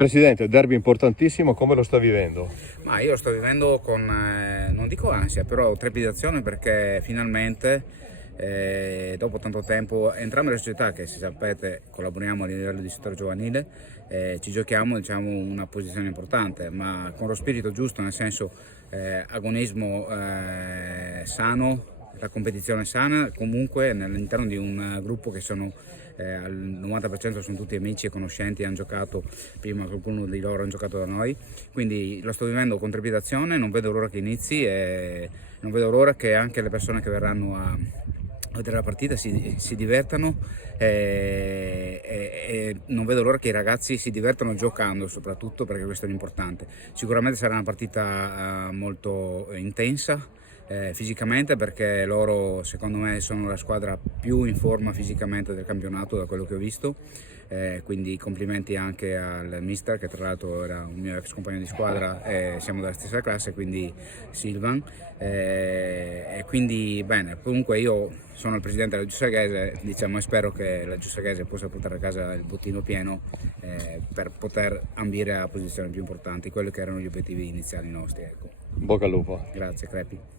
Presidente, derby importantissimo, come lo sta vivendo? Ma io lo sto vivendo con, non dico ansia, però trepidazione perché finalmente, dopo tanto tempo, entrambe le società che, se sapete, collaboriamo a livello di settore giovanile, ci giochiamo, diciamo, una posizione importante, ma con lo spirito giusto, nel senso agonismo sano, la competizione sana, comunque all'interno di un gruppo che sono al 90% sono tutti amici e conoscenti, hanno giocato prima, qualcuno di loro hanno giocato da noi, quindi lo sto vivendo con trepidazione, non vedo l'ora che inizi e non vedo l'ora che anche le persone che verranno a vedere la partita si divertano e non vedo l'ora che i ragazzi si divertano giocando, soprattutto perché questo è l'importante. Sicuramente sarà una partita molto intensa fisicamente, perché loro secondo me sono la squadra più in forma fisicamente del campionato da quello che ho visto, quindi complimenti anche al mister, che tra l'altro era un mio ex compagno di squadra e siamo della stessa classe, quindi Silvan, e quindi bene. Comunque io sono il presidente della Giussaghese, diciamo, e spero che la Giussaghese possa portare a casa il bottino pieno per poter ambire a posizioni più importanti, quelli che erano gli obiettivi iniziali nostri, ecco. Bocca al lupo. Grazie Crepi.